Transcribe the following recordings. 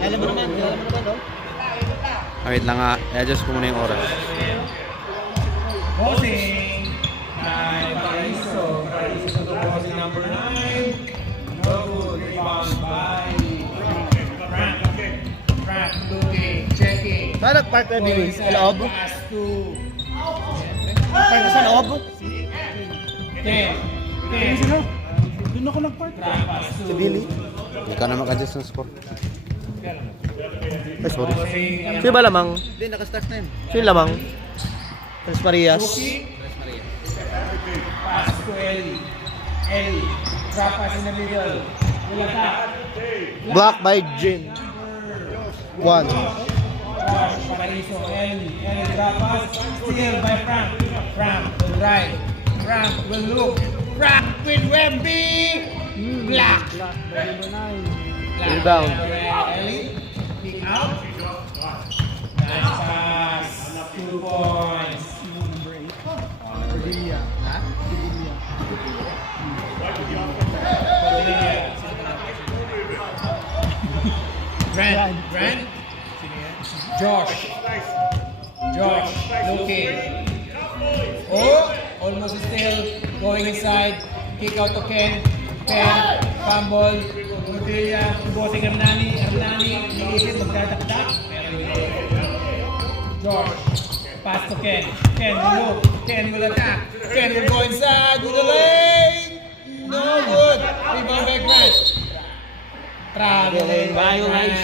Alam mo naman, no? Wait lang nga, i-adjust ko muna yung oras. Bossing! Paraiso to bossing number 9. No good. Rebound by Frank looking, checking. Saan nag-park na Billy? Sa loob? Pass to Park na sa loob? Ken. Doon ako nag-park. Pass to Si Billy? Ikaw na mag-adjust ng score. Ay, sorry. Bossing. Sino ba lamang? Hindi, nakastart na yun. Sino lamang? Tres Marias. Pass to Ellie. Ellie. Drop pass in the middle. Will attack. Block by Jin. 1. Josh Paraiso. Ellie. Ellie drop pass. Steal by Frank. Frank will drive. Frank will look. Frank with Wemby. Black. Rebound. Ellie. Kick out. Nice pass. 2 points. Brent. Josh looking. Oh, almost still going inside. Kick out to Ken. Fumble. Rodilla, bossing Hernani, iisip magdadakdak. Pero hindi. Josh, pass to Ken. Ken will look. Ken will attack. Ken will go inside to the lane. No good. Rebound by Grant. Traveling by Grant.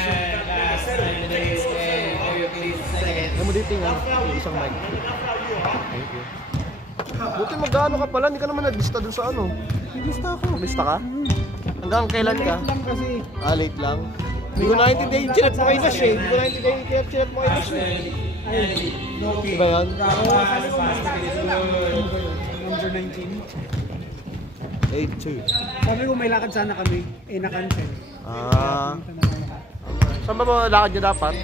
Last 9 minutes and very please second. Alam mo dito yung isang mic. Thank you. Buti mag-ano ka pala, hindi ka naman naglista dun sa ano. Naglista ako. Naglista ka? Hanggang kailan ka? Late lang kasi. Late lang. Hindi ko naintindihan yung chinat mo kay Nash eh. Hindi ko naintindihan yung chinat mo kay Nash eh. Diba yan? Number 19. 8-2. Sabi ko may lakad sana kami. Eh, na-cancel. Saan ba lakad niya dapat?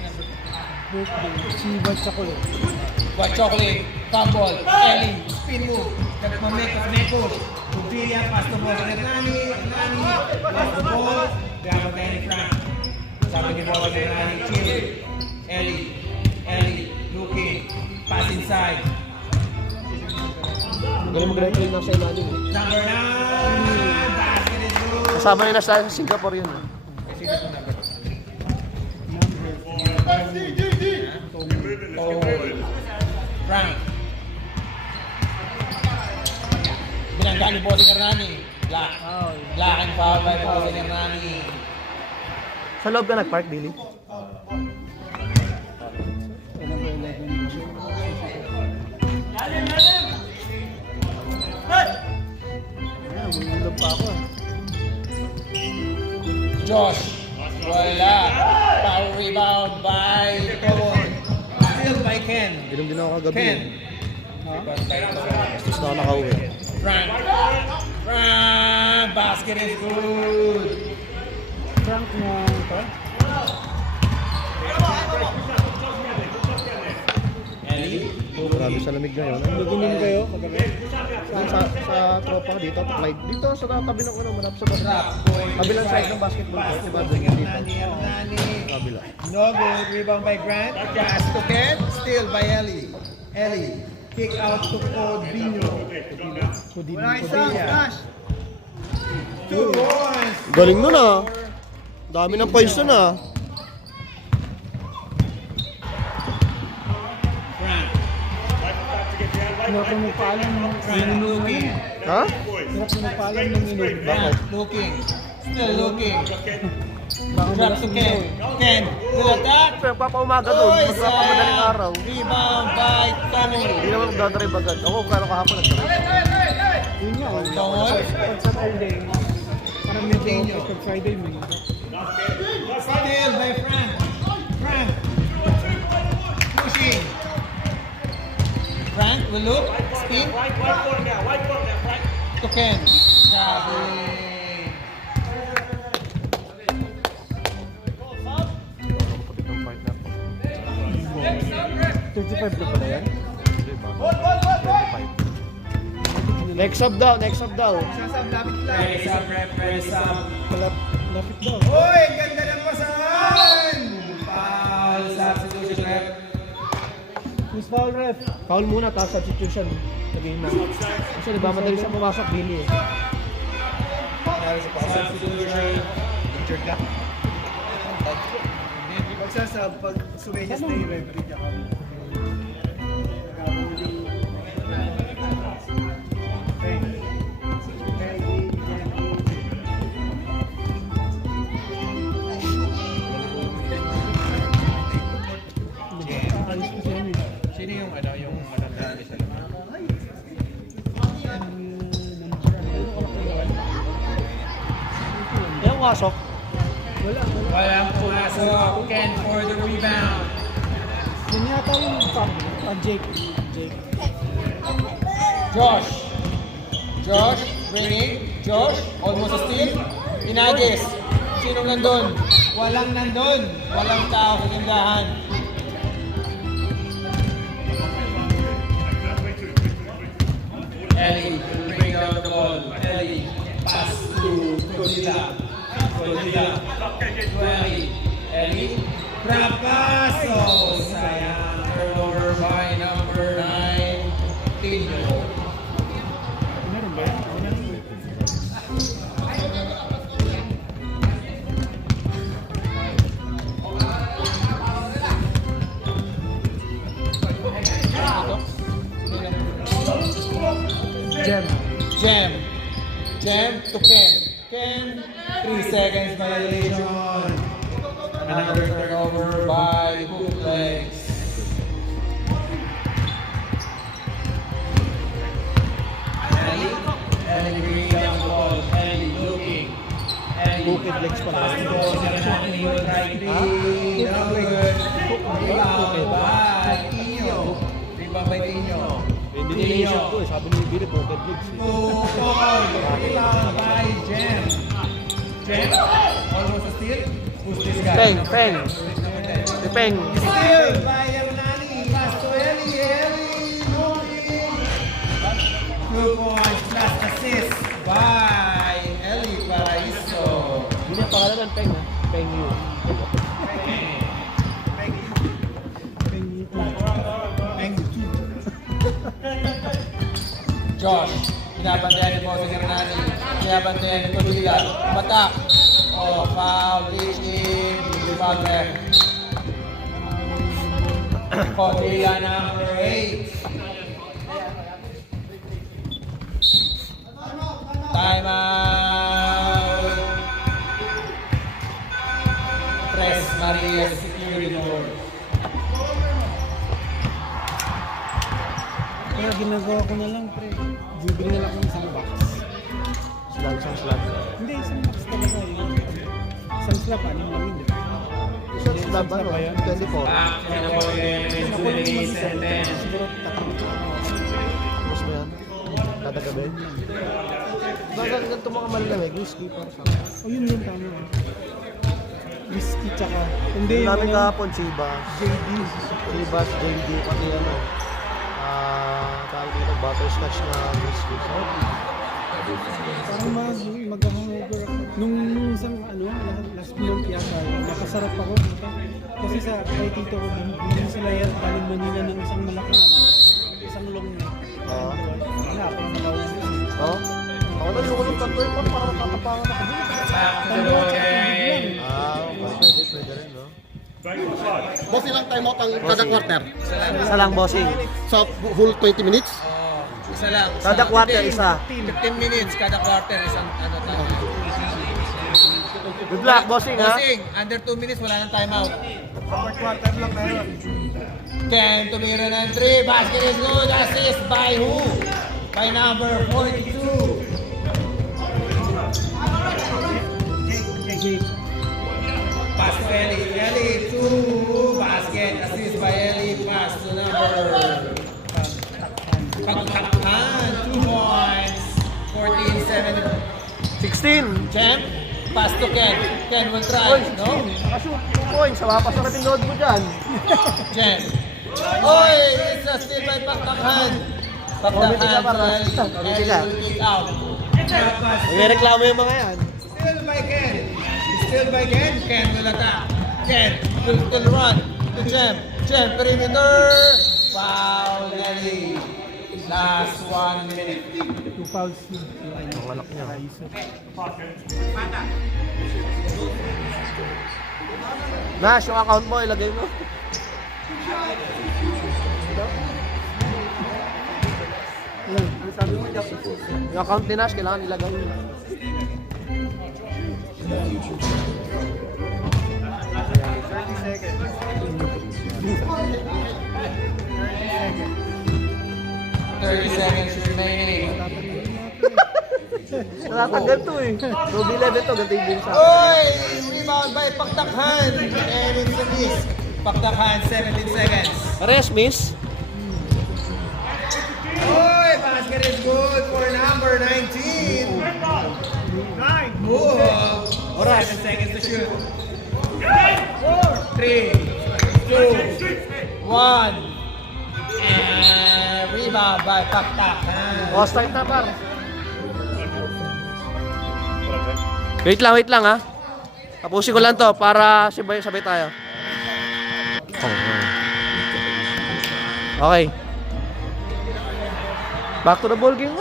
Si Bad Chocolate. What chocolate? Fumble. Ellie. Spin move. Mamake of Nepal. Rodilla. Pass the ball. Hernani. Pass the ball. Grab a Benny Frank. Sabi ni ball ni Hernani. Chill. Ellie. Looking. Pass inside. Galing mag-replay na sa ilalim eh. Number 9. Basket is good. Kasama nila sa Singapore yun eh. Frank. Binangga ni Bossing Hernani. Black and foul by Bossing Hernani. Sa loob ka nag-park, Billy? Number 11. Mulog pa ako ah. Josh. Wala. Power rebound by Tobon. Steal by Ken. Inom din ako kagabi. Ken. Tapos na ako nakauwi. Frank. Basket is good. Frank na ito. Ellie. Grabe sa lamig ngayon. Naginom kayo kagabi? Sa tropa ko dito, like, dito sa tabi ng ano, malapit sa basket. Drop. Kabilang side ng basketball court, diba? Doon Bossing yung dito. Hernani. Kabila. No good. Rebound by Grant. Pass to Ken. Steal by Ellie. Kick out to Codinho. Codinho. 2 points. Galing nun ah. Dami ng points nun ah. Frank. Hirap na magpaalam ng Looking. Ha? Hirap na magpaalam ng inom. Frank looking. Still looking. Baka Drop malas to ng Ken. Ken. Will attack. Pero papaumaga doon, Oy, magpapamadaling araw. Rebound by Tangol. Hindi naman magdadrive agad. Ako kung kahapon nagdrive. Yun nga. Tangol. Pag sa Friday, parang medyo pag Friday mo. Steal by Frank. Pushing. Frank will look. Spin. To Ken. Sabi. 35 na pala yan? Next sub daw, next sub daw. Sasab, lapit lang. Ready sub, rep, ready sub. Lapit daw. Uy, ang ganda ng pasahan! Foul, substitution rep. Miss foul ref. Foul muna, tapos substitution. Sabihin mo. Kasi nagmamadali siya pumasok, Billy eh. Substitution. Injured ka? Pag sasab, pag sumenyas na yung referee niya kami. Sino yung ano, yung matandaan isa lang? Yung wasok. Walang pumasok. Ken for the rebound. Yun yata yung Jake. Josh. Josh, bringing. Josh, almost a steal. Inagis. Sinong nandun? Walang nandun. Walang tao sa tindahan. Ellie, bring down the ball. Ellie, pass to Codilla. Codilla, to Ellie. Ellie, Trapasso. Sayang, turnover by number 9, Tino. Meron ba? Jam. Jam. Jam to Ken. Ken, 3 seconds violation. Another turnover by Bootlegs. Ellie bringing down the ball. Ellie looking. Ellie. Bukid legs pala. Ball na natin yung right knee. No good. Rebound by Tino. Rebound by Tino. Hindi nililisip ko eh. Sabi ni Billy, bukid legs eh. Rebound by Jem. Jem, almost a steal. Who's this guy? Peng, Peng. Si Peng. Steal by Hernani. Pass to Ellie. Ellie looking. 2 points plus assist by Ellie Paraiso. Hindi niya pangalanan, Peng ha. Peng Yu. Josh, binabantayan ni Bossing Hernani. Binabantayan ni Codilla. Matak. Oh, foul. Teaching. Foul ref. Codilla number 8. Time out. Tres Maria Security Door. Kaya ginagawa ko na lang, pre. Bibili na lang ako ng isang box. Slag, isang slag. Hindi, isang box talaga. Isang slab, anim lang yun, di ba? Isang slag ba? 24. Back to the women's winning sentence. Siguro tatlo. Tapos mo yan? Kada gabi? Bakit ganito mga malalamig? Whiskey para sa akin. O yun yun, tama. Whiskey tsaka. Hindi, Yung namin ano, kahapon, Chivas. JD. Chivas, JD, pati ano. Tawag dito, butterscotch na whiskey. So, Parang mag-hangover ako. Nung isang ano, last month yata, nakasarap ako. Kasi sa kay tito ko, binili sila yan galing Manila ng isang malaking isang long neck. Oo. Wala ako ng lawang. oh? Ako na yung kulong tatlo yung para matatapangan ako dito. Back to the women's. Okay. Pwede rin, no? Boss, ilang time out ang kada quarter? Isa lang, bossing. Sa whole 20 minutes? Isa lang. Kada quarter, isa. 15 minutes kada quarter isang ano time. Good luck, bossing, ha? Bossing, under 2 minutes wala nang timeout. Kapag quarter lang meron. Ken tumira ng 3. Basket is good. Assist by who? By number 42. Jake. Pass to Ellie. Ellie 2. Basket. Assist by Ellie. Pass to number Pagtakpan. 2 points. 14-7. 16! Jam. Pass to Ken. Ken will try. Oy, No? 16! Nakashoot! 2 points! Sawapas na rin load mo dyan. Jam. Oy! It's a steal by Pagtakpan. Comedy ka para. Ellie. Comedy ka. Ellie will kick out. May reklamo yung mga yan. Still by Ken. Still by Ken. Ken will attack. Ken will still run. To Jem. Jem, perimeter. Foul, Ellie. Last 1 minute. 2 fouls yun. Ang anak niya. Nash, yung account mo, ilagay mo. Yung account ni Nash, kailangan ilagay. Seconds remaining. Natatanggal to eh. Ruby 11 to, ganito yung bin sa akin. Oy! Rebound by Paktakhan. And it's a miss. Paktakhan, 17 seconds. Rest, miss. Oy! Basket is good for number 19. Move. 7 seconds to shoot. 3, 2, 1. And rebound by Paktakhan. O, start na par. Wait lang ha. Tapusin ko lang to para sabay tayo. Okay. Back to the ball game.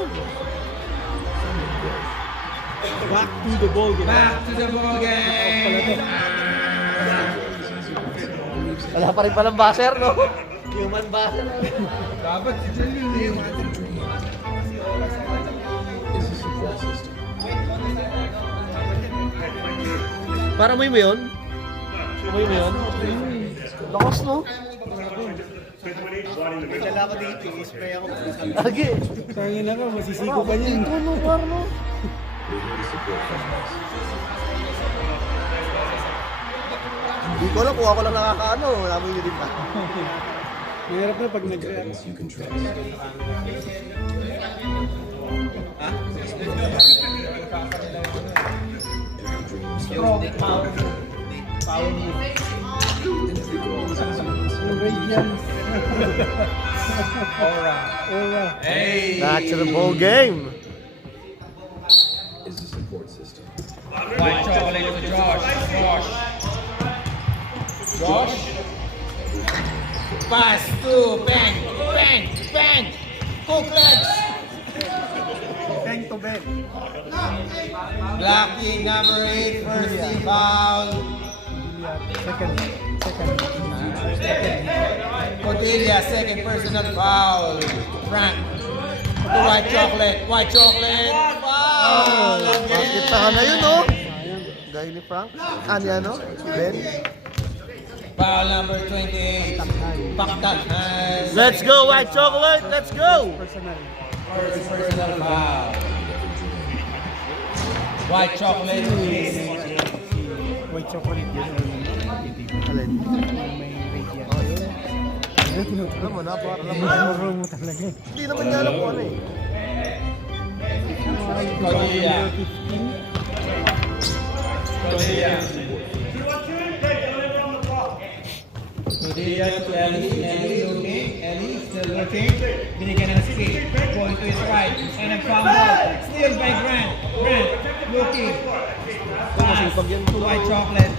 Back to the ball game. Back to the ball game. Wala pa rin palang buzzer, no? Human buzzer. Dapat yun. Para mo yun? Amoy mo yun? Lakas, no? Dala ko dito, i-spray ako. Lagi. Tangin ako, masisigo pa niyan. Ano, Carlo? Hindi ko alam kung ako lang nakakaano. Wala mo yun din pa. Mahirap na pag nag-react. Yung radiance. Aura. Aura. Hey. Back to the ball game. White chocolate to Josh. Josh. Pass to bang. Hook legs. Bang to bang. Blocking number 8, first team foul. Second. Cordelia, second personal foul. Frank. To white chocolate. Foul. Bakit ka na yun, no? Dahil ni Frank. Ano yan, no? Ben. Foul number 28. Paktakhan. Let's go, White Chocolate! Let's go! Personal. First personal foul. White chocolate. White chocolate yun. Alin? May radiance. Alam mo na, parang alam mo. Muro mo talaga. Hindi naman niya alam kung ano eh. Cordelia. Cordelia to Ellie looking. Ellie still looking. Binigyan ng skate. Going to his right. And a fumble. Steal by Grant. Looking. Pass to White Chocolate.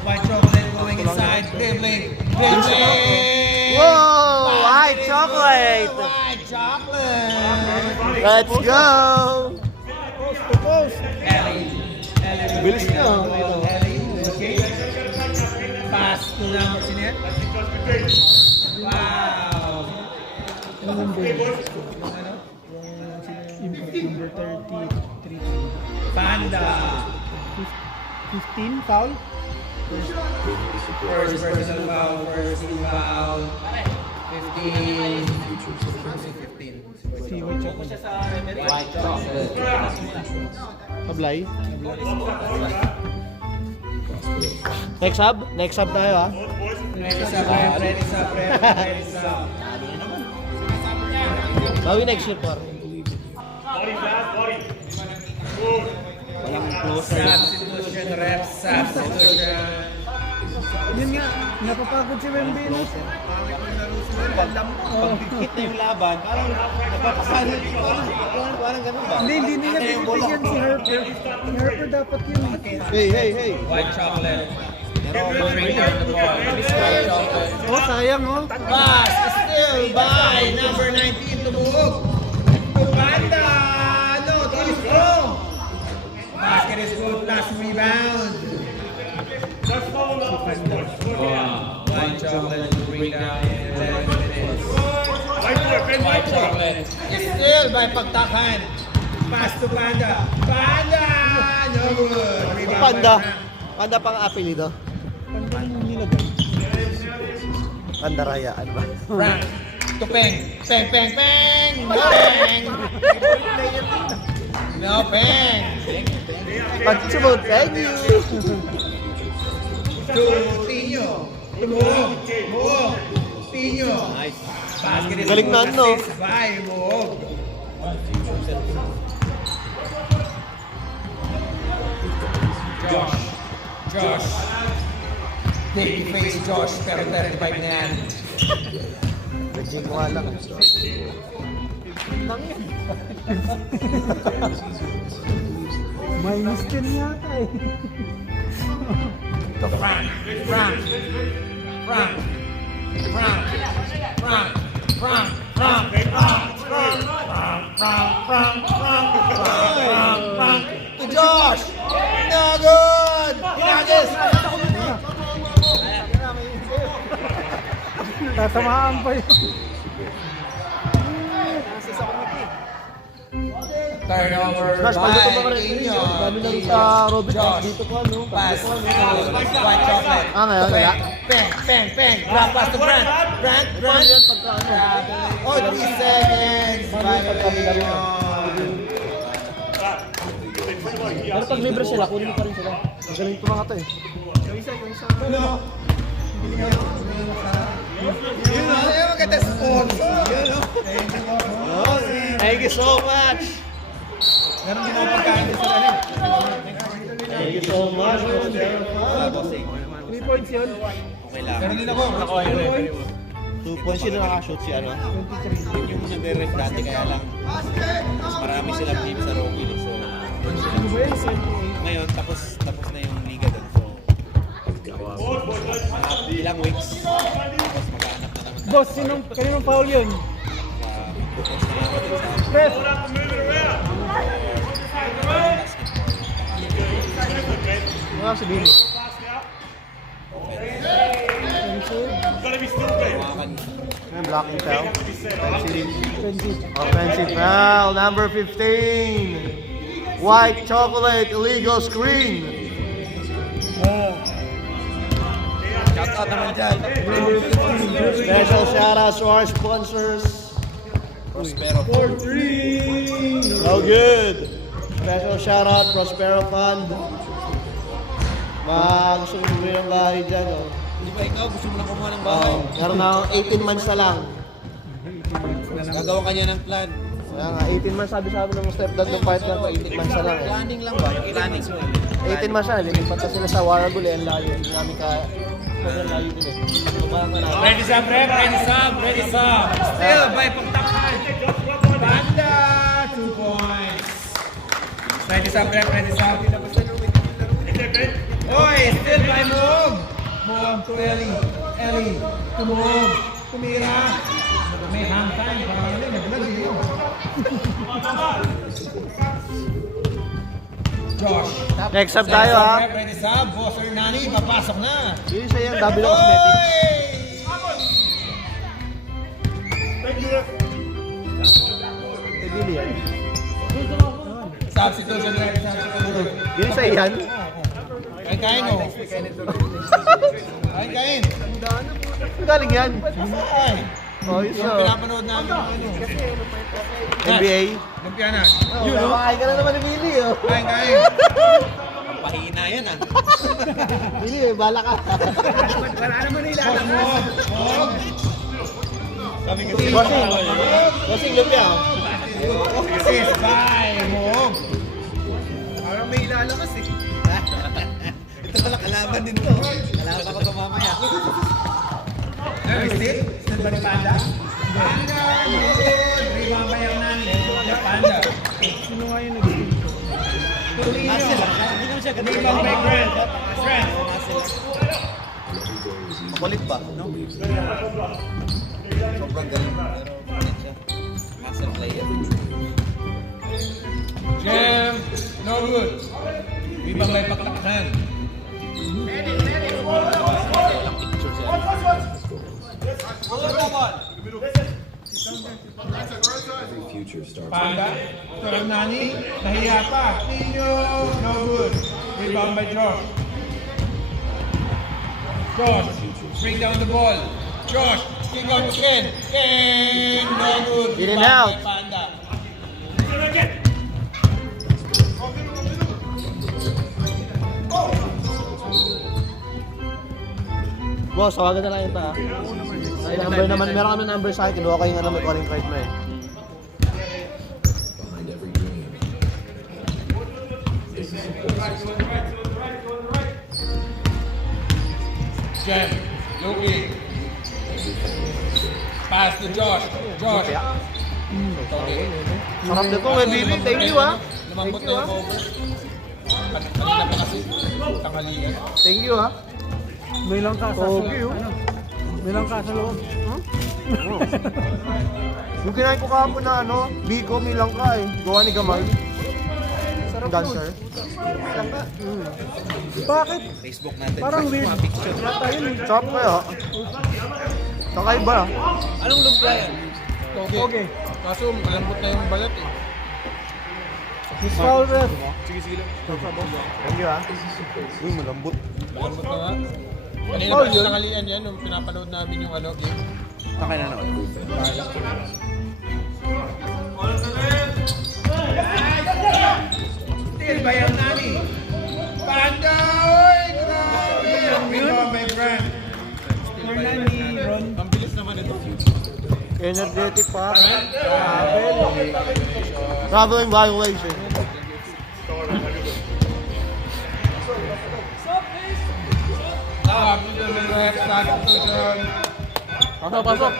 Going inside. Dribbling. Whoa! White Chocolate! White Chocolate. Let's go! Ellie. Bilis niya. Ellie looking. Pass to number senior. Wow. Ano number? Number 33. Panda. 15 foul? First personal foul. First team foul. 15. Si White chocolate. White chocolate. Sablay. Next sub tayo ha. Ready sa rep. Ready sa. Bawi next year par. Substitution rep. Substitution. Yun nga, napapagod si Wemby, no? Pag-hit na yung laban, parang nagpapasali. Parang ganun ba? Hindi nila pinipigyan si Harper. Si Harper dapat yun. Hey. White chocolate. White chocolate. Oh, sayang, oh. Pass still by number 19 Tumuog. Panda! No, too strong. Basket is good, last rebound. White chocolate to bring down in 11 minutes. White chocolate is still by Pagtakan. Pass to Panda. Panda! No good. Rebound by Panda. Frank. Panda pang apelido. Panda yung nilagay. Panda Raya, ano ba? Frank to Peng. Peng. No Peng. No Peng. Pag-sumod, thank you! To Tino. Muog. Tino. Nice. Basket is Galing na, no? assist by Muog. Josh. Baby face Josh, pero 35 na yan. Nag-jing ko nga lang. Minus 10 yata eh. To Frank. To Josh. No good. Hinagis. Tatamaan pa yun. Turnover Smash, pagdato ba ka by rin? Tino. Dami na rin sa Robert, Josh. dito ko ano? Pass. White chocolate. Ah, ngayon, wala. Peng. Grab pass to Brant. Paano yan pagka ano? Oh, 3 seconds. Pero pag libre sila, kunin mo pa rin sila. Magaling ito mga to eh. Maganda sports. Thank you so much! Meron din ako pagkain din sila rin. Thank you so much! 3 points yun. Meron din ako. 2 points yun nakashoot si ano? 23. Yun yung nagre-ref dati, kaya lang mas marami silang team sa Rocky. So, Ano ba yun? 78. ngayon, tapos na yung liga doon. So, ilang weeks, tapos maghanap na naman Boss, kaninong foul yun? Press! Mga si Billy. Ayan, blocking foul. Offensive foul, number 15. White chocolate, illegal screen. Shout out naman dyan. Special shout out to our sponsors. Prospero. So good. Special shout out Prospero Fund. Gusto ko bumili ng bahay dyan. Oh. Hindi ba ikaw, gusto mo lang kumuha ng bahay? Meron na akong 18 months na lang. Gagawa ka niya ng plan. Kaya nga, 18 months sabi ng stepdad ng partner ko, 18 months na lang eh. Planning lang ba? Yung planning mo. 18 months na, lilipat na sila sa Waragul eh, ang layo. Hindi namin sobrang layo din eh. Tumahan ka na. Ready sub, rep. Ready sub. Still by Pagtakan. Panda, 2 points. Ready sub, rep. Oy, still by Moog. Moog to Ellie. Ellie to Moog. Tumira. May hand time. Parang naglag yun. Josh. Next up tayo ha. Ready sub. Boss or Nani. Papasok na. Yun siya yung Davila Cosmetics. Kay Billy yan. Substitution, rep. Substitution. Yun sa iyan. Kain mo. Kain. Ang galing yan. Ay. Oh, yun Yung siya. pinapanood namin ng ano. NBA. Lumpia na. Yun, kumakain ka na naman ni Billy oh. Kain. Pahina yan ah. Billy, bala ka. Boss mo. Mog. Sabi ko Bossing lumpia oh. Sis, bye. Mog. Ito pala kalaban din to. Kalaban ko Still ba ni Panda? Panda! Good! Rebound by Hernani. Panda. Sino nga yung nag-steal? Tulinho. Hindi naman siya ganun. Rebound by Grant. Grant. Makulit pa, no? Sobrang galing. Pero ganyan siya. Muscle player. Jam. No good. Rebound by Paklakhan. Walang picture siya. Panda. To Hernani. Nahiya pa. Tulinho. No good. Rebound by Josh. Josh. Bring down the ball. Josh. Kick out to Ken. Ken. No good. Get him Rebound out. by Panda. Boss, tawagan na lang yun ta. May number naman, meron kami number sa akin. Kinuha ko yung may calling card mo eh. Jen, Luki. Pass to Josh. Josh. Okay. Sarap na to, baby. Thank you ah. Lumambot Thank na you yung ah. over. Kanina pa kasi tanghalian. Thank you ah. May lang ka sa Pogi, oh. ano? May lang ka sa loob. Yung kinain ko kahapon na ano, Biko, may langka eh. Gawa ni Gamal. Dancer. Langka. Bakit? Facebook natin. Parang weird. Mga picture. Yata yun eh. Sarap kaya. Kakaiba ah. Anong lumpia yan? Okay. Kaso malambot na yung balat eh. Miss Foul ref. Thank you ah. Uy, malambot. Malambot na nga. Kanina Oh, pa yun. tanghalian yan, nung pinapanood namin yung ano, game. Takay na naman. Still by Hernani. Panda! Oy! Grabe! Ang rebound by Grant. Hernani, Ron. Ang bilis naman ito. Energetic pa. Traveling violation. After the ref substitution. Pasok, pasok.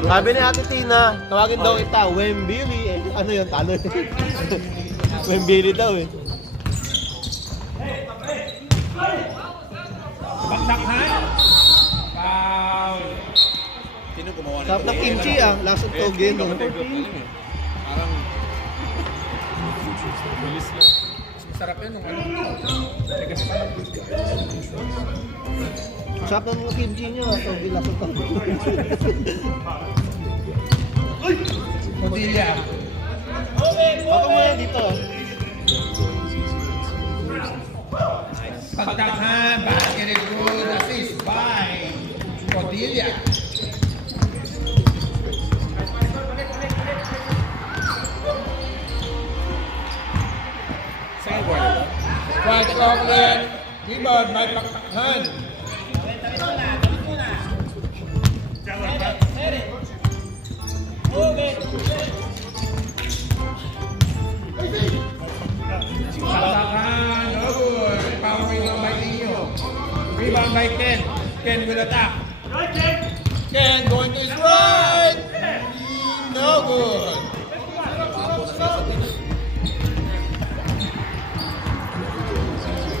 Sabi ni Ate Tina, tawagin daw kita, Wembili. Eh, ano yun, talo eh. Wembili daw eh. Bakdakhan. Foul. Sino gumawa nito? Sarap ng kimchi ah, lasang toge no. Parang Bilis lang. Masarap yan nung ano. Tigas pa. Sarap ng mga kimchi nyo ah, toge lasang toge. Codilla. Ako mo yan dito. Pagtakhan. Basket is good. Assist by Codilla. second quarter. White Chocolate. Rebound by Pagtakhan. Pagtakhan. No good. Powering on by Nino. Rebound by Ken. Ken will attack. Ken going to his right. No good.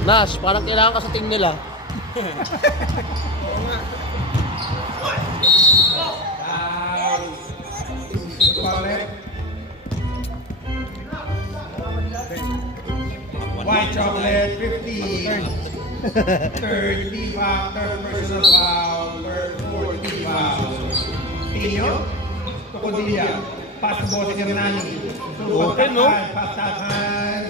Nash, parang kailangan ka sa team nila. White Chocolate 15. Third team foul, third personal foul, third fourth team foul. Tino, Codilla, pass the ball to Hernani. Open, no? Patakan.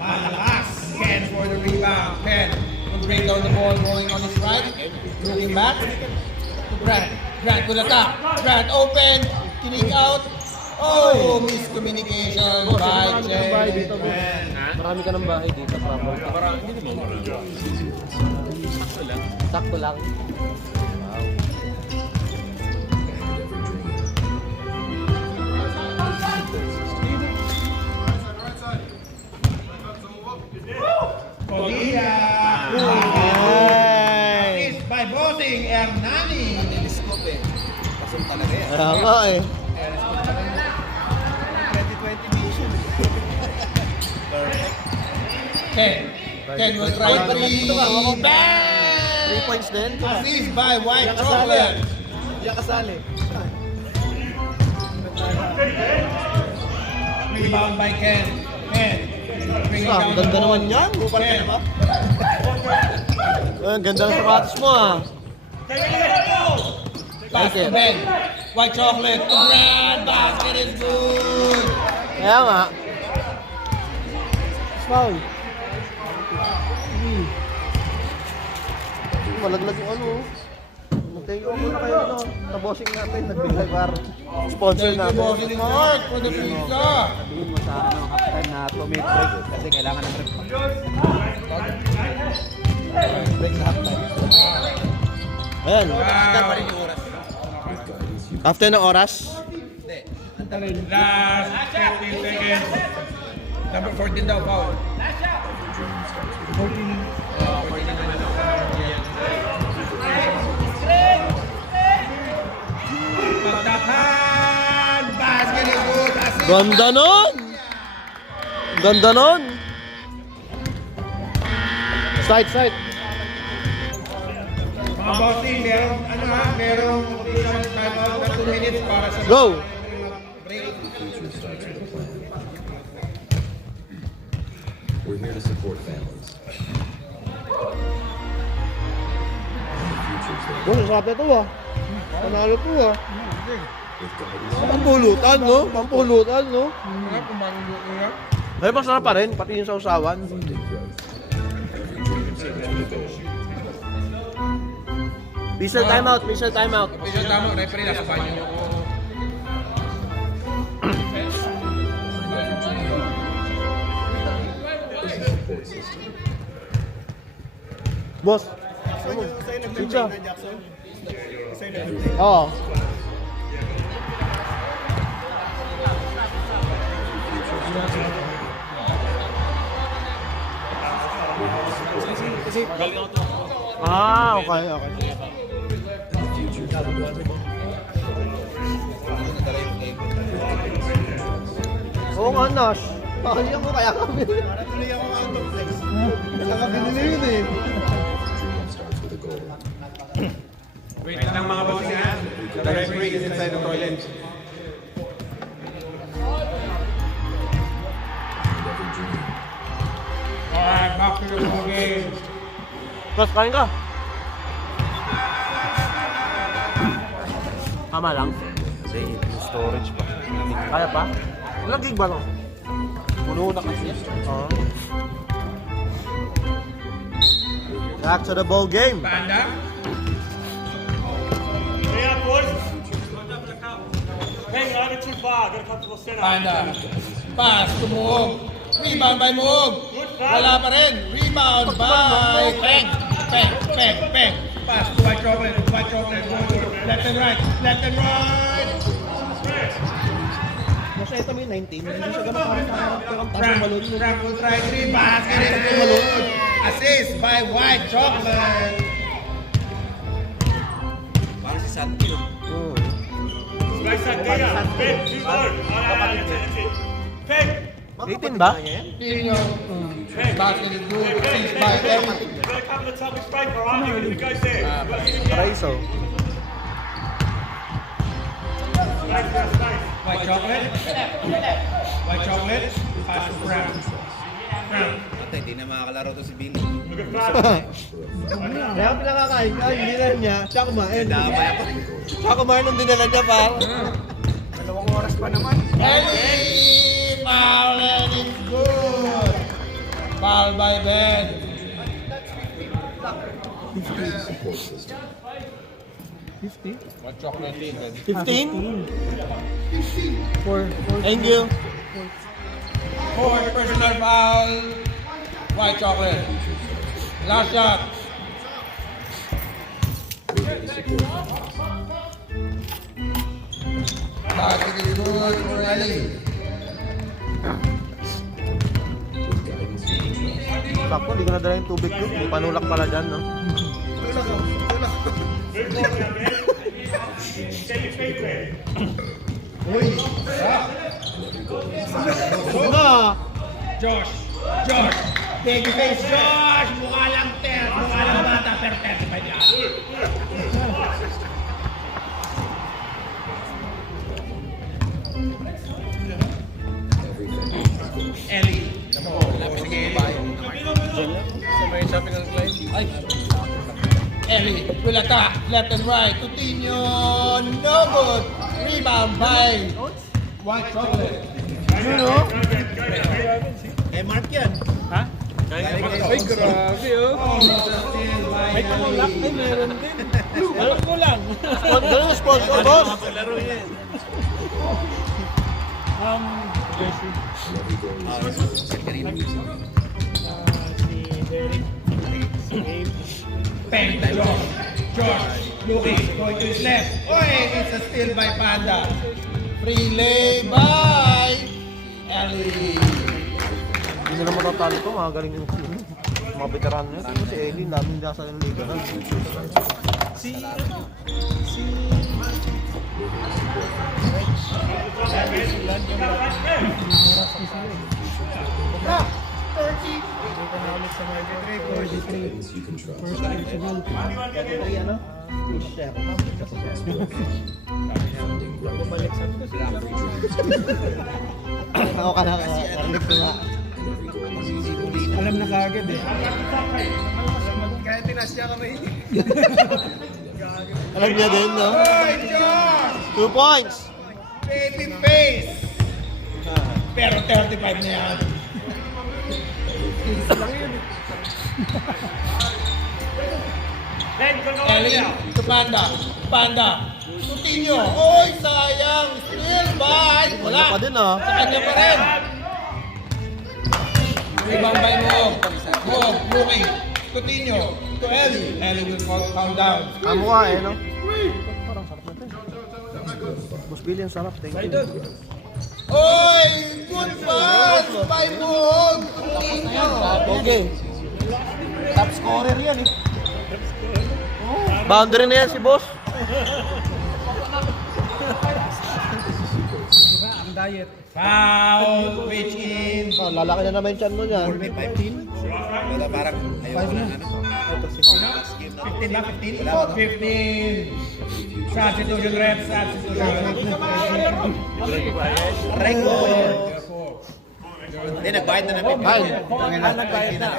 Malakas. Ken for the rebound. Ken will bring down the ball going on his right. Looking back to Grant. Grant will attack. Grant open. Kick out. Oh, miscommunication by Chen. Marami ka ng bahay dito, Pramo. Sakto lang. Wow. off eh. Pasok talaga yan. Kaya nga eh. 2020 vision. Ken will try three. Bang! 3 points din. Assist by White Chocolate. Hindi ka kasali. Rebound by Ken. Ken. Bring it Ah, down ganda the naman ball. yan. Ken. Ang ganda ng sapatos mo ah. Pass to Ben. White Chocolate. The grand basket is good. Kaya nga. Foul. Malaglag yung ano. Thank you muna kayo no. Sa bossing natin. Nagbigay para sponsor Thank you, natin. Bossing Mark, for the pizza. Sabihin mo sa ano, halftime na to-make break kasi kailangan ng rep. Break sa halftime. Ayan. Handa pa rin yung oras. After ng oras. Last 15 seconds. Number 14 daw, foul. 14. Pagdakan! Basket is good. Assist. Ganda nun! Ganda nun! Side. Mga bossing, merong official timeout na 2 minutes para sa Go! break. We're here to support families. Oh, sabi ito ah. Panalo to ah. Pampulutan no? Pampulutan no? Ay, masarap pa rin, pati yung sausawan. Whistle timeout, whistle timeout. Official timeout, referee nasa banyo. Boss. Pizza. Oo. Ah, okay. Oo nga, Nash. Mahal yan ko kaya kami. Para tuloy ako out of flex. Saka binili yun eh. Wait lang mga bossing ha. The referee is inside the toilet. Alright, back to the ball game. Boss, kain ka. Tama lang. Kasi yung storage pa. Kaya pa? Ilang gig ba no? Puno na kasi. Oo. Back to the ball game. Panda. Yeah, boys. Hey, I have it too far. Got to come to the center. Panda. Pass to Moog. Rebound by Moog. Wala pa rin. Rebound by Peng. Peng. Pass to White Chocolate. White Chocolate. Left and right. Left and right. Kasi ito may 19. Hindi siya ganun parang taas ng balon. Frank will try three. Basket is good. Assist by White Chocolate. Parang si Santi no? Space that digger. Ben, too low. That's it. Peg. 18 ba? Dino. Basket is good. Assist by Evan. We've got a couple of topics break, all right? You're going to go there. You've got to give it a Paraiso. space. White Chocolate. White Chocolate. Pass to Frank. Frank. Ate, hindi na makakalaro to si Billy. Look at that. Kaya pinakakain ka, hindi na niya. Siya kumain. Damay ako. Siya kumain nung dinala niya pa. Dalawang oras pa naman. Hey, foul and it's good. Foul by Ben. White Chocolate lead. 15? Thank you. Fourth personal foul. White Chocolate. Last shot. Basket is good for Ellie. Sakto, hindi ko nadala yung tubig ko. May panulak pala dyan, no? Good ball, young man. Get your feet ready. Josh! Josh! Baby face Josh! Mukha lang bata pero 35 yan. Ellie. Ellie will attack left and right. Coutinho, no good. Rebound by White Chocolate. Eh, Mark yan. Ay, grabe oh. May tumulak na meron din. Alam ko lang. Ganun ang sponsor, boss. Laro yan. Jersey. Si Abe. Pen, Josh, looking, going to his left. Oy, it's a steal by Panda. Free lay by Ellie. Hindi nila matatalo ito, mga galing yung mga veteran nyo. Tingnan mo si Ellie, daming nasa yung liga na. Things you can trust. Founding growth. Ako ka na, karinig ko nga. Every goal is easy. Alam na kagad eh. Kaya tinasya ka may Alam niya din, no? Oy, Josh! 2 points! Baby face! Pero 35 na yan. Then go Ellie now. to Panda. Panda. Coutinho. Oy, sayang. Steal by. Wala. Wala pa din, ah. Sa kanya pa rin. Rebound by Moog. Moog, looking. Coutinho to Ellie. Ellie will count down. Amo ka eh, no? Parang sarap natin. Boss Billy, ang sarap. Thank you. Oy, good pass by Moog. Coutinho. Okay. Top scorer yan eh. Boundary na yan si boss. Diba? Ang diet. Foul, which in. Ah, lalaki na naman yung chan mo dyan. may 15. Pero parang ayaw ko ng ano. 15 ba? 15. Substitution rep, substitution rep. Record. Hindi, nagbayad na ng 15. Nagbayad na.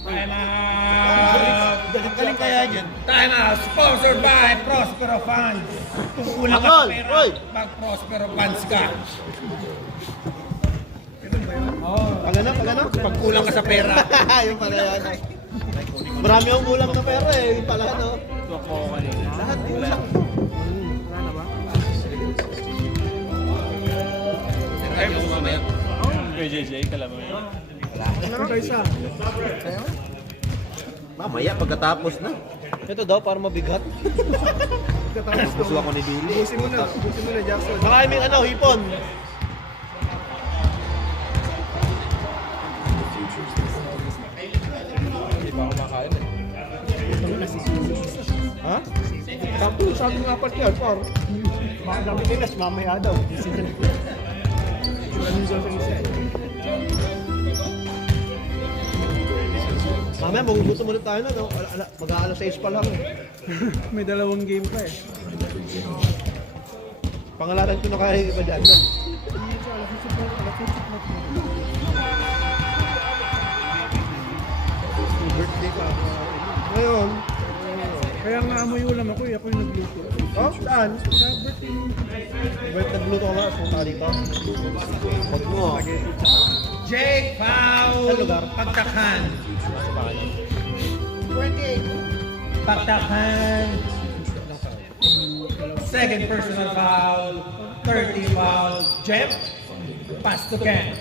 Time out. Galing kaya dyan. Time out. Sponsored by Prospero Funds. Kung kulang ka Angol, sa pera, oy. mag Prospero Funds ka. Pagana, pagana. Pag kulang ka sa pera. Yung pala yan. Marami akong kulang na pera eh. Yung pala, no? Lahat kulang. Ano tayo isa? Mamaya, pagkatapos na. Ito daw, para mabigat. Katapos Gusto ako ni Billy. Busin mo na, Jackson. Baka may ano, hipon. The future's there. Ha? Tapos sa ating apat yan, par. Baka dami tinas, mamaya daw. Mamaya, magugutom ulit tayo na. No? Mag-aalas 6 pa lang. May 2 game pa eh. Pangalanan ko na kaya iba dyan. No? Birthday ka. Ngayon, Kaya nga amoy ulam ako eh. Ako yung nagluto. oh, saan? Sa birthday. Birthday nagluto ka nga, sumali ka. Huwag mo. Jake, foul. Saan lugar? Pagtakhan. Pagtakhan. Second personal foul. 30 foul. Jeff. Pass to Ken.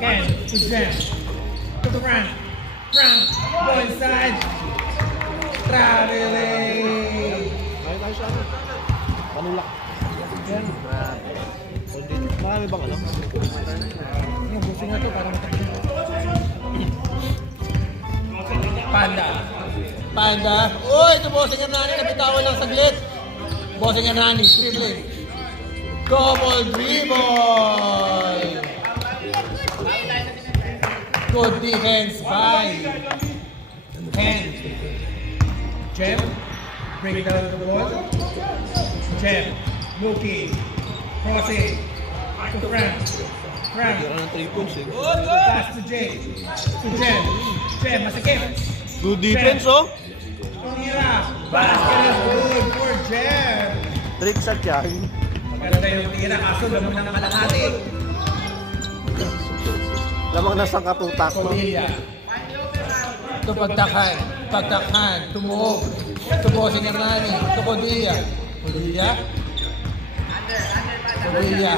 Ken to Jeff. To Frank. Frank. Go inside. Traveling. Tayo tayo sa ano? Panulak. Yan. Marami bang ano? Yung busing na to parang Panda. Panda. Uy, ito Bossing Hernani. Nabitawan lang saglit. Bossing Hernani. Dribbling. Double dribble. Good defense by Ken. Jem. Bring down the ball. Jem. Looking. Crossing. To Frank. Frank. Pass to Jay. To Jem. Jem, masikip. Good defense, oh. Tira. Basket is good for Jem. Trick shot yan. Maganda yung tira, kaso lamang ng kalahati. Lamang nasa katutak mo. Colilla. Ito pagtakan. Pagtakan. Tumuhog. Ito Bossing Hernani. Ito Colilla. Colilla. Colilla.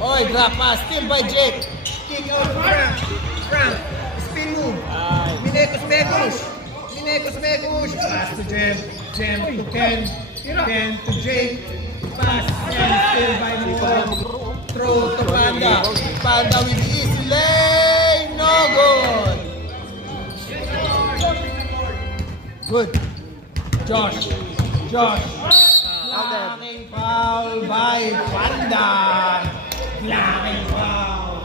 Oy, drop pass. Steal by Jake. Kick out to Frank. Frank. Spin move. Minekos Mekus. Minekos Mekus. Pass to Jem. Jem to Ken. Ken to Jake. Pass. And still by Moore. Throw to Panda. Panda with easy lane. No good. Good. Josh. Josh. Laking foul by Panda. Laking foul.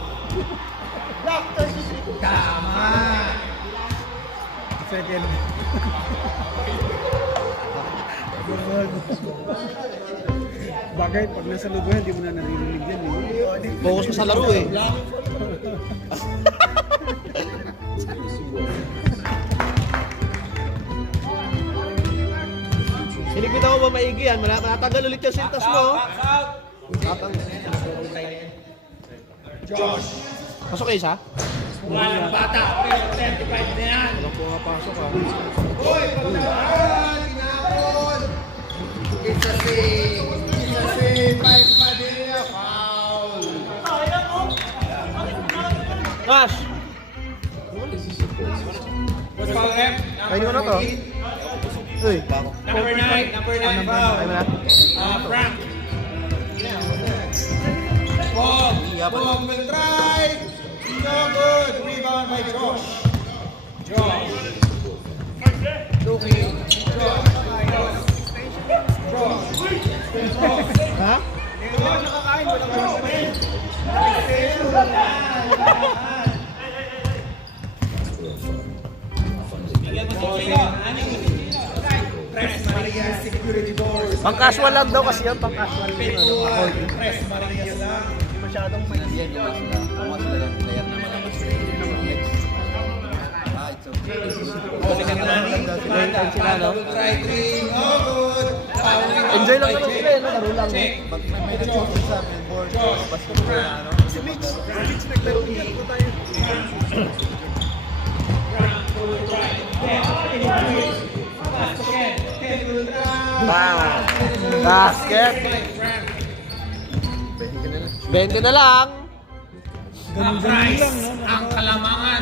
Tama. Second. Bagay, pag nasa lugar, hindi mo na naririnig yan. Eh. Focus mo sa laro eh. Sinigpit ako ba maigi yan? Matatagal ulit yung sintas mo. Josh. Pasok kayo isa? Walang bata. Pero 35 na yan. Walang po nga pasok ah. Uy, pagkakaan. Tinapon. It's a save. It's a save by Padilla. Foul. Cash! What's foul, Rep? Kainin mo na to. Uy, Number 9. Number 9 foul. kain mo na. Frank. Bob. Bob will try. No good. Rebound by Josh. Josh. Looking. Josh. Josh. Josh. Ha? Press Maria security doors. Pang casual lang daw kasi yan, pang casual. Press Maria lang. Masyadong may sila, no? Try three. No good. Foul. Enjoy lang naman sila, no? Laro lang. Check. Basket! 20 na lang! Price ang kalamangan.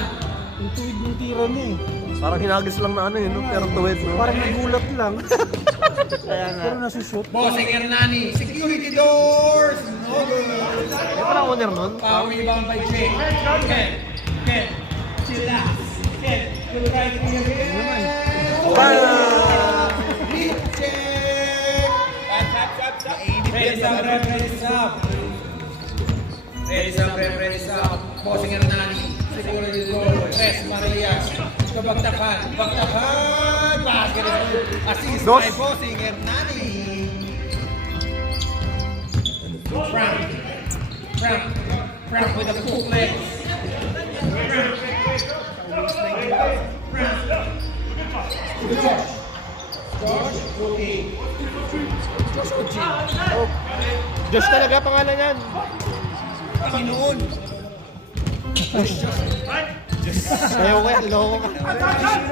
Yung tuwid ng tira niya eh. Parang hinagis lang na ano yun, no? Pero tuwid, no? Parang nagulat lang. Kaya nga. Pero nasushoot. Bossing Hernani. Security doors. No good. May parang owner nun. Foul rebound by Jake. Ken. Chillax. Ken. Will try three again. Hit check. Ready sub, ready sub. Ready sub, ready sub. Bossing Hernani. Security doors. Tres Maria. Kabagtakan. Bagtakan. Basket is good. Assist Dos. by Bossing Hernani. Frank with the full legs. Josh, okay. Diyos talaga pangalan yan. Panginoon. Ayaw ko yan, loko ka.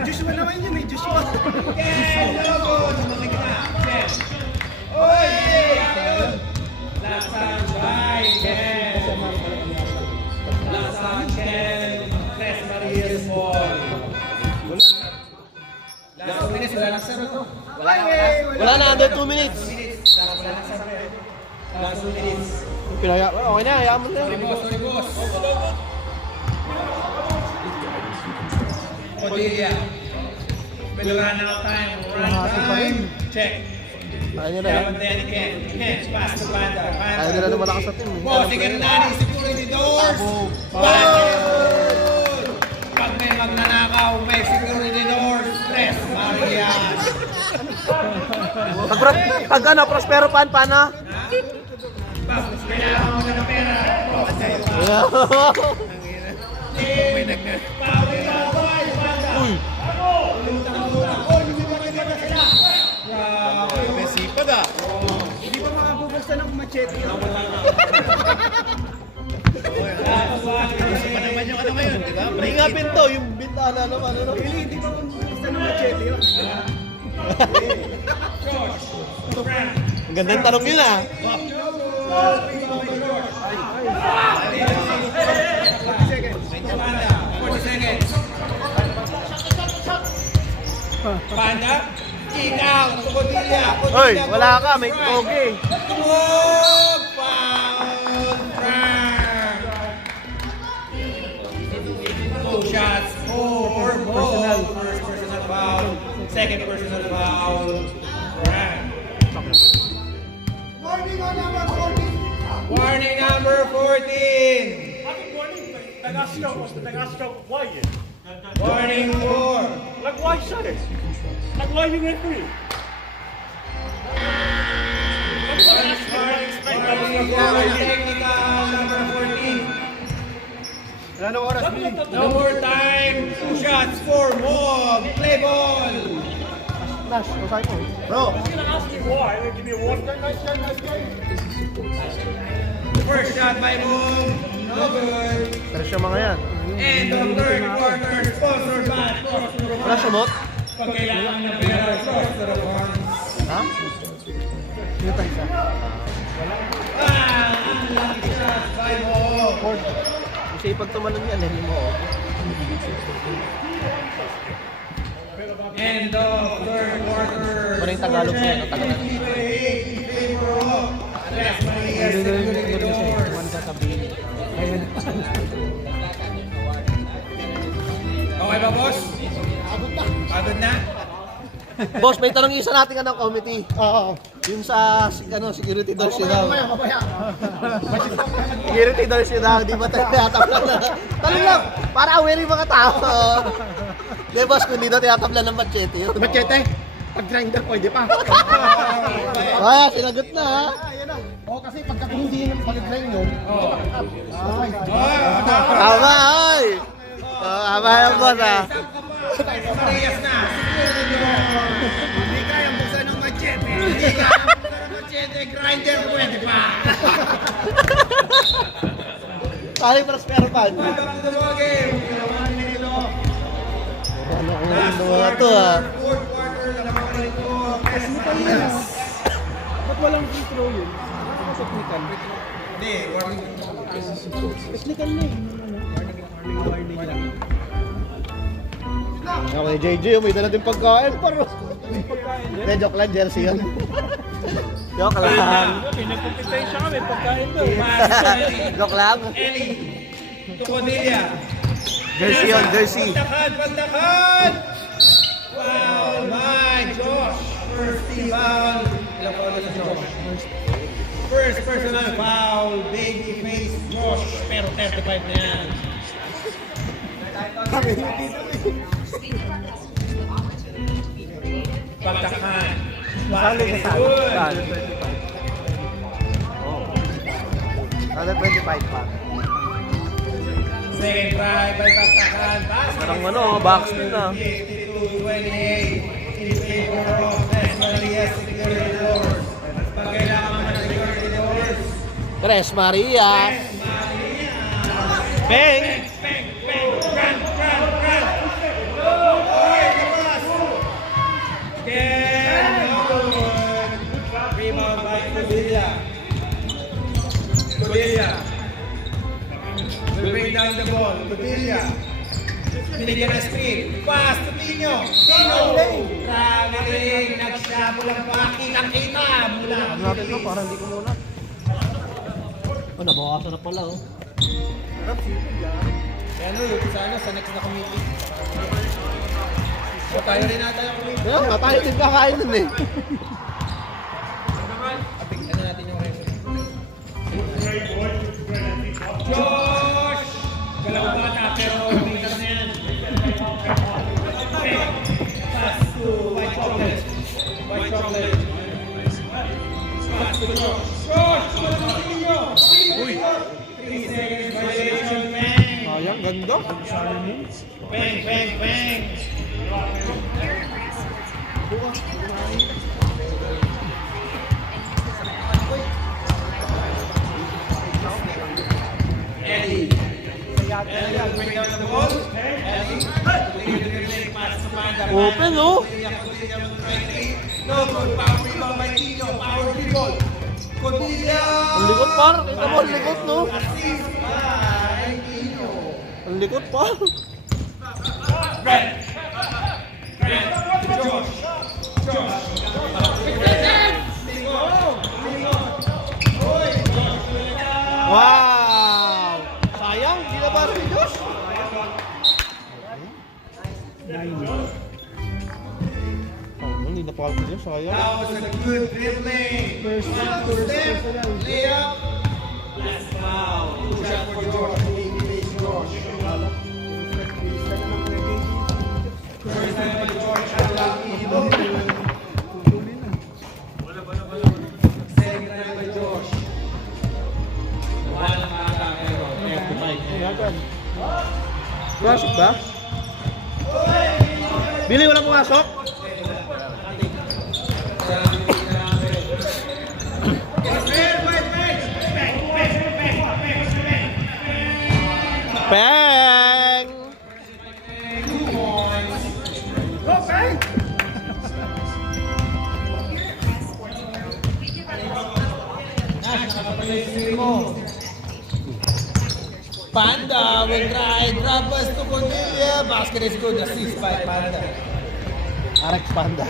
Joshua naman yun eh, Joshua. Ken, logo. Lumalik na. Ken. Oy! Last time by Ken. Last time Ken. Tres Maria's ball. Last 2 minutes, wala lang saro to. Wala na, under 2 minutes. Last 2 minutes. Pinaya, okay na, hayaan mo na. Sorry, boss. Padilla. With the run out time, run time, check. Kaya nyo na yan. And then again, pass to Panda. Kaya nila na malakas sa team. Bossing Hernani, security doors. Foul! Pag may magnanakaw, may security doors. Tres Marias. Pag ano, Prospero paano? Kailangan mo na ng pera. Uy! May sipag ah. Hindi pa makabubuksan ng machete. Gusto pa naman yung ano ngayon, di ba? Hindi nga pinto, yung bintana naman. Ano? Hindi pa makabubuksan ng machete. Ang ganda yung tanong yun ah. 40 seconds. Panda, kick out. Tukodilya. Hoy, wala ka, may toge. Tumog! Foul! Frank! 2 shots, 4 ball. First personal foul. Second personal foul. Frank. Warning number 14. Warning 4. Like why shut it? Like why you referee? Warning technical number 14. No more time. 2 shots, 4 more. Play ball. Flash, masay ko. Bro, I'm gonna ask you why, and then give me a warning. First shot by Boom. No good. Pero siya mga yan. And the third quarter, sponsored by Sponsor of Wala siya mot? Pag kailangan ng pera, Sponsor of Funds. Ha? Sino tayo siya? Unlucky shots by Boom. Kasi pag tumalon yan, hindi mo. And the third quarter, Ano yung Tagalog niya? Ano Tagalog? in favor of Andres Maria Security Doors. Okay ba, boss? Pagod na? Boss, may tanong isa natin ng committee. Oo. Yung sa security doors yun daw. Security doors yun daw, di ba tayo tinatablan na? Tanong lang, para aware yung mga tao. Di boss, kung di daw tinatablan ng machete yun. machete. Pag grinder pwede pa. Ah, sinagot na ha. Oo, kasi pagka hindi yung pag-grind yun, Tama, ay! Tama yan boss ha. Marias na. Security Doors. Hindi kayang buksan ng machete. Hindi kayang buksan ng machete. Grinder pwede pa. Paring Prospero pan. Back to the ball game. 1 minute off. Ano ang mga to ha. Fourth quarter, lamang ka rin po. Ba't walang free throw yun? Technical. Hindi, warning. Technical na eh. Warning lang. Okay, JJ, may dala din pagkain. Pero... Hindi, joke lang, jersey yun. Joke lang. Pinagpipitensya kami pagkain daw. Joke lang. Eli. Tukodilya. Jersey yun, jersey. Pantakan! Foul by Josh. First team foul. Ilang foul na sa Josh? First personal foul. Baby face Josh. Pero 35 na yan. Pantakan. Sali ka sa Good. Sali. Sali 25 pa. Second try by Pantakan. Parang ano, box din na. 52-28 in favor of Tres Maria Security Doors. Pag kailangan mo ng security doors, Tres Maria. Peng! Bang! Bang! Run! Run! Run! Okay, labas! Ken Howard. Rebound by Padilla. Padilla. Will bring down the ball. Padilla. Binigyan ng screen. Pass to Tino. Tino! Traveling. Nagshabol ang paki. Nakita mula. Natin to, parang hindi ko muna. Oh, nabawasan na pala oh. Ano, yung sana sa next na committee. So tayo rin natin yung ulit. Kaya nga, tayo din kakain nun eh. Ano natin yung referee? Josh! Galawang bata pero bigas na yan. Pass to white chocolate. White chocolate. Pass to Josh. Josh! Uy! 3 seconds violation. Bang! Sayang, ganda. Bang! Bang! Bang! Eddie. Eddie, bring down the ball. Eddie. Pass to Panda. Open, oh. No good. Power rebound by Tito. Power rebound. Codilla. Ang likot par. Kita mo, ang likot, no? Assist by Tito. Ang likot par. Grant. Grant. Josh. Josh. Wow! Sayang, di na ba si Josh? Oh, hindi na pa ako dyan, sayang. That was a good dribbling. First step, layup. Last foul. Two shot for Josh. Josh. First time by George. Second time by Josh. Wala mata meron. Pumasok ba? Billy, walang pumasok? Bang! Panda will try, drop pass to Cordelia. Basket is good, assist by Panda. Arex Panda.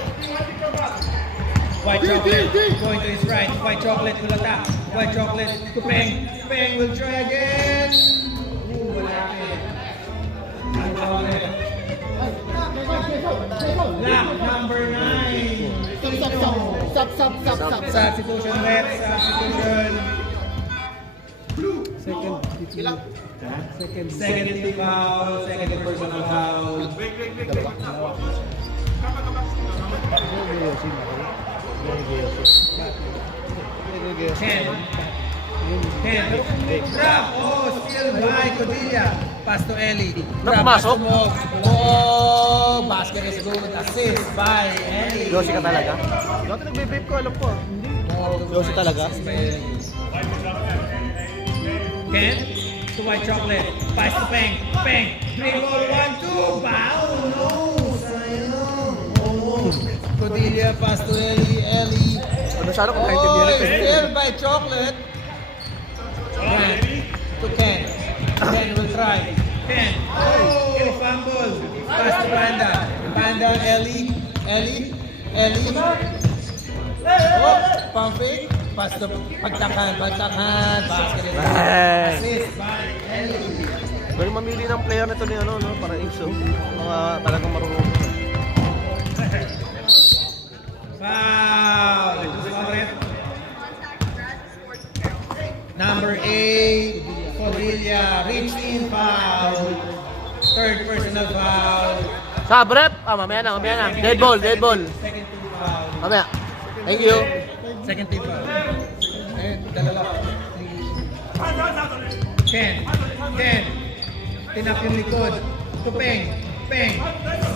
White chocolate going to his right. White chocolate will attack. White chocolate to Peng. Peng will try again. Ooh, wala rin. White chocolate. Black number 9. Stop. Substitution rep. Substitution. Second team foul. Second personal foul. Ten. Drop. Oh, still by Codilla. Pass to Ellie. Drop, pass to Napasok? Mo. Oh, basket is good. Assist by Ellie. Yossi ka talaga? Dati nagbe-vape ko, alam ko. Yossi talaga? Ken to white chocolate. Pass to Peng. Peng. Dribble 1-2. Bow. No. Sayang. Almost. Codilla pass to Ellie. Ellie. Ano siya kung Oh, nakaintindihan ito? still by chocolate. Grant to Ken. Ken will try. Ken. Oh, fumble. Pass to Panda. Panda, Ellie. Ellie. Oh, pump fake. Pass to pagtakan. Basket. Bang! Assist by Ellie. Pwede mamili ng player nito ni ano, no? Para ISO. Mga talagang marunong. Foul. Number 8, Codilla, reach in foul. Third personal foul. Sa rep! Mamaya na. Dead ball. Second team foul. Mamaya. Thank you. Second team foul. Ayun, dalawa. Ken. Tinap yung likod. To Peng.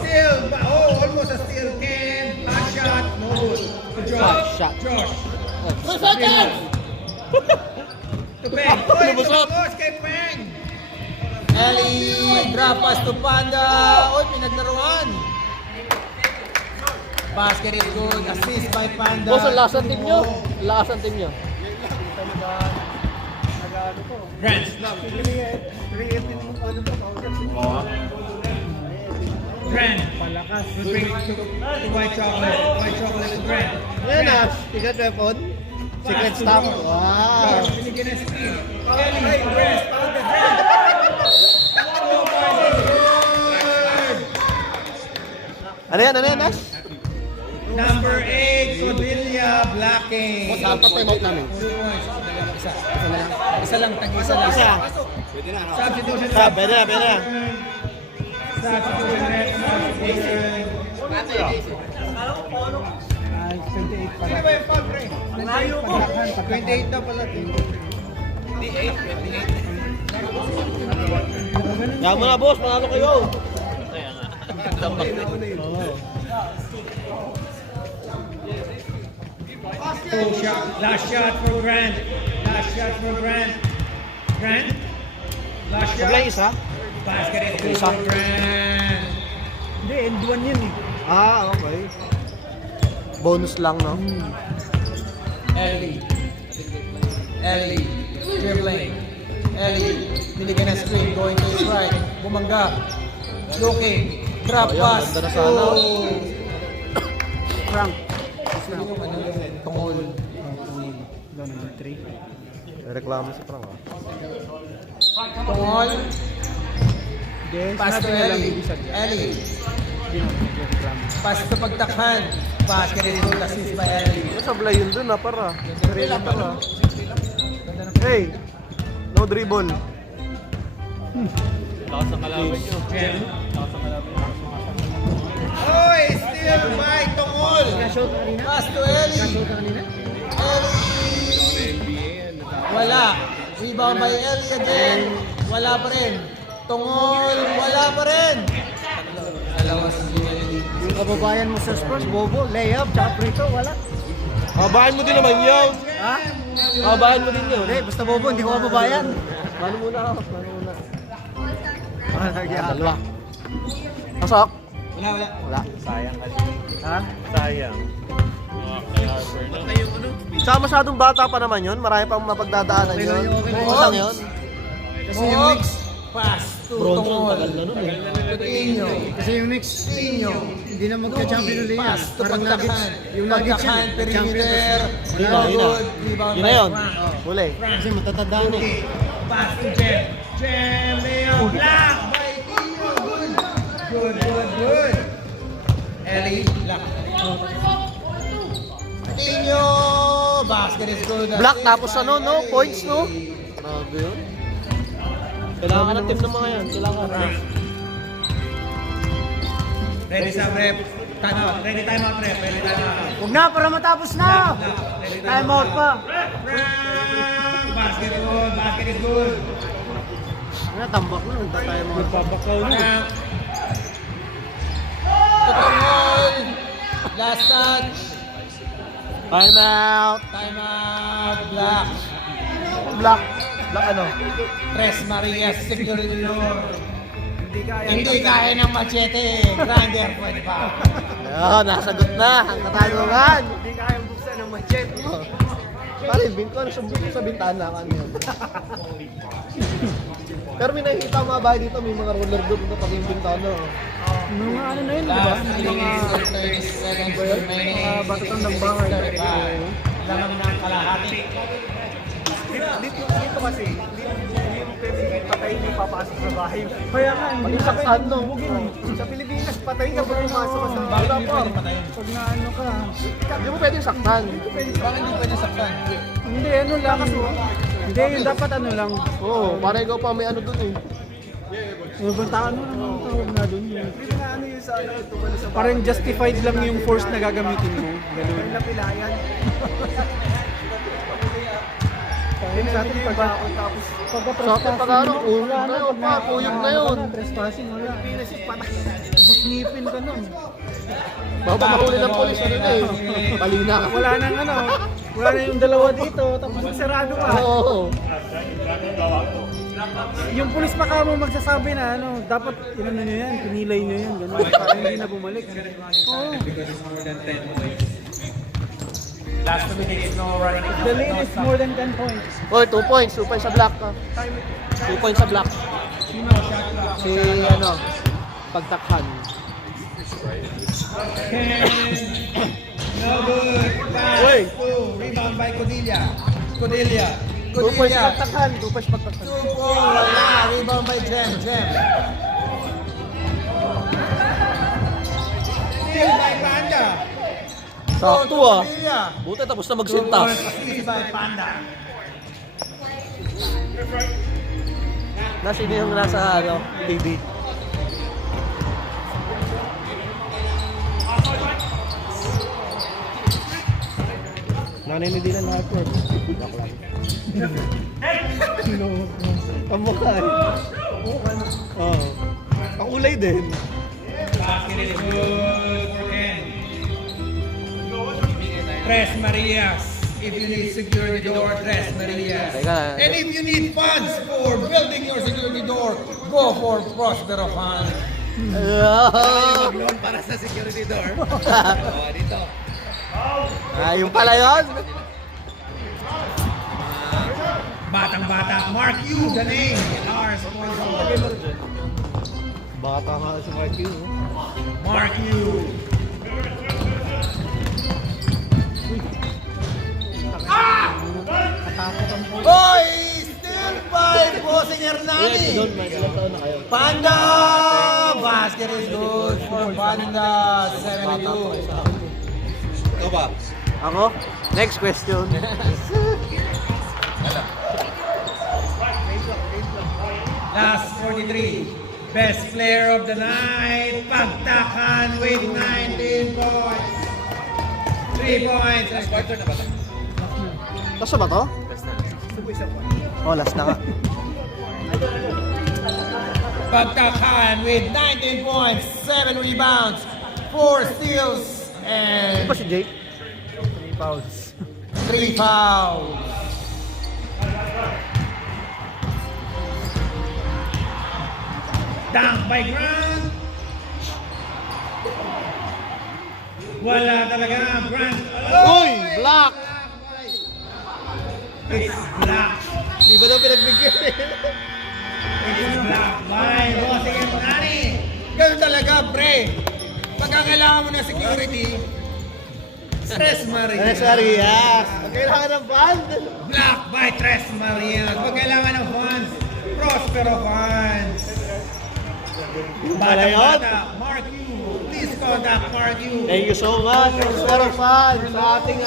Still. Oh, almost a steal. Ken. Hot shot. No good. To Josh. Shot. Josh. 3 seconds! To Peng. Lumusot. Tapos kay Peng. Ellie, drop pass to Panda. Oy, pinaglaruan. Basket is good. Assist by Panda. Boss, ang lakas ang team nyo. Grant. Grant. Palakas. Will bring to white chocolate. White chocolate to Grant. Ayan na. Secret weapon. Secret stuff. Wow. Josh, binigyan ng steal. Ellie, press. Found the Grant. Ano yan, Ash? Number 8, Cordelia blocking. Saan pa time out namin? 2 points. Isa. Isa lang, tag-isa lang. Pwede na, no? Substitution. Pwede na. Substitution net. Substitution. 28 pala. Sino ba yung foul, pre? Layo ko. 28 daw pala. Kaya mo na, boss. Panalo kayo. Last shot for Grant. Grant. Last shot. Sablay isa? Basket is good for Grant. Hindi, end 1 yan eh. Okay. Bonus lang, no? Ellie. Dribbling. Ellie. Binigyan ng screen. Going to his right. Bumangga. Looking. Drop pass. Ganda na sana. Oh. Frank. Sino yung ano? Tungol. Number 3. Reklamo si Frank, Tungol. Hindi, Pass to sinabi na lang Ellie. ibig sabihin. Ellie. Hindi na magreklamo. Pass to pagtakhan. Basket is good. Assist by Ellie. Sablay yun dun, para. Sarili para. Hey! No dribble. Jem. Oy, still by Tungol. Pass to Ellie. Wala. Rebound by Ellie again. Wala pa rin. Tungol. Wala pa rin. Dalawa si Ellie. Yung kababayan mo sa Spurs, Bobo, layup, tsaka free throw, wala. Kabahan mo din naman yun. Ha? Kabahan mo din yun. Hindi, basta Bobo, hindi ko kababayan. Mano muna ako. Dalawa. Pasok. Wala. Sayang ka. Ha? Sayang. Saka masyadong bata pa naman yun. Marami pang mapagdadaanan yun. Buksan yun. Kasi yung Knicks, Pass to Bronze ang Tungol. tagal na nun eh. Coutinho. kasi yung Knicks, hindi na magka-champion ulit yan. Pass to Parang pagtakhan. Nuggets, yung Nuggets Pagtakhan, yan, champion. perimeter. Yun na, yun na. Good. Rebound Yun by na yun. Frank. Huli. Kasi matatanda na eh. Pass to Jem. Jem, layup, block by Tio. Good. Ellie, block. Tino, basket is good. Black tapos ano, no? Points, no? Grabe yun. Kailangan ka ng team ng mga yan. Kailangan ka. Ready sa rep. Time out. Ready time out rep. Ready time out. Huwag na, para matapos na! Ready Time out pa. Frank! Basket is good. Basket is good. Ano, tambak na, nagta tayo mga. Babakaw na. Frank. Tutungol. Last touch. Time out. Time out. Black. Black. Black ano? Tres Marias Security Door. Hindi kaya ng machete. Grinder, pwede pa. Ayun, nasagot na. Ang katanungan. Hindi kaya buksan ng machete. Pare, binto ano sa bintana ka yun. Pero may nakikita mga bahay dito, may mga roller doon na pag yung bintana. Mga ano na yun, di ba? Last Mga 30 seconds remaining. batutan ng bahay. Lamang ng kalahati. Dito kasi, hindi mo pwede patay hindi papasok sa bahay. Kaya nga, hindi Pag na saksan, no? Sa Pilipinas, patay ka pag pumasok ka sa bahay. Bakit hindi pwede patayin? pag na ano ka. Hindi mo pwedeng saktan. Bakit hindi pwede saktan? Hindi, ano lang. Hindi, yun dapat ano lang. Oo, para ikaw pa may ano dun eh. Mabantaan mo naman ang tawag na doon. Hindi na ano yung sa ano, tumalo sa bahay. Parang justified lang yung force na gagamitin mo. Ganun. May napilayan. Ayun sa atin pag Tapos, Sa akin pag ano, uyog na yun pa, uyog na yun. Trespassing, wala. Pilipinas yung patay. Busnipin ka nun. Baka mahuli ng polis, ano na eh. Palina ka. Wala nang ano. Wala na yung dalawa dito. Tapos Sarado ka. Oo. yung pulis pa ka mo magsasabi na ano, dapat inano nyo yan, pinilay nyo yan, gano'n. Para hindi na bumalik. Oo. Last 2 minutes, no running. The lead is more than 10 points. Oy, 2 points. 2 points sa black ka. 2 points sa black. Si ano, pagtakhan. No good. Uy! Rebound by Cordelia. 2 points pagtakhan. 2 points pagtakhan. Wala. Rebound by Jem. steal by Panda. Sakto Goal to ah. Padilla. Buti tapos na 2 magsintas. points assist by Panda. Sino yung nasa ano, TV? Naninidilan na hyper. Joke lang. Kamukha eh. Oo. Ang kulay din. Basket is good for Ken. Tres Marias. If you need security door, Tres Marias. Teka. And if you need funds for building your security door, go for Prospero Funds. Mag-loan para sa security door. Oh, dito. Yung pala yun. Batang-bata, Mark Yu, the name, our sponsor. Bata nga si Mark Yu. Mark Yu. Boy, still by Bossing Hernani. Ilang taon na kayo? Panda! Basket is good for Panda. 72. Ikaw ba? Ako? Next question. Last 43. Best player of the night, Pagtakan with 19 points. 3 points. Quarter na ba ito? Kaso ba to? Oh, last na nga. Pagtakan with 19 points, 7 rebounds, 4 steals, Di and ba si Jake? 3 fouls. 3 fouls. Dunk by Grant. Wala talaga Grant. Uy! Block! It's blocked. Di ba daw pinagbigyan eh? It's blocked by Bossing Hernani. Ganun talaga, pre. Pagka kailangan mo ng security, Tres Marias. Tres Marias. Pag kailangan ng band. Block by Tres Marias. Pag kailangan ng funds, Prospero Funds. Pala yun. Bata, Mark Yu. Please contact Mark Yu. Thank you so much, Prospero Fan, sa ating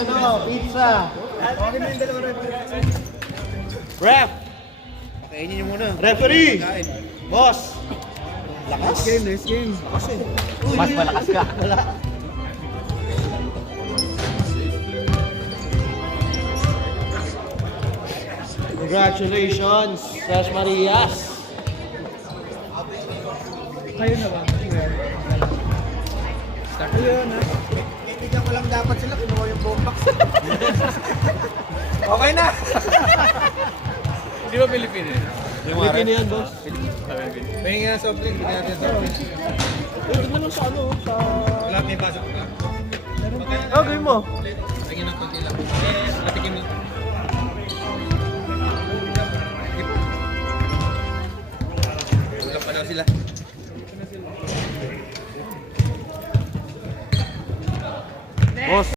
pizza. Ref! Pakainin niyo muna. Referee! Boss! Nice game, nice game. Mas malakas ka. Wala. Congratulations, Tres Marias. Kayo na ba? Ayun na. Bigyan ko lang dapat sila, kinuha yung buong box. Okay na. Di ba Pilipino? Pilipino yan, boss. Pahingi nga soft drink. Hindi natin soft drink. Ito na lang sa ano, sa... Wala may pasok ka. Oh, gawin mo. Lagyan ng konti lang. Patikim mo. Ulang pa daw sila. Boss.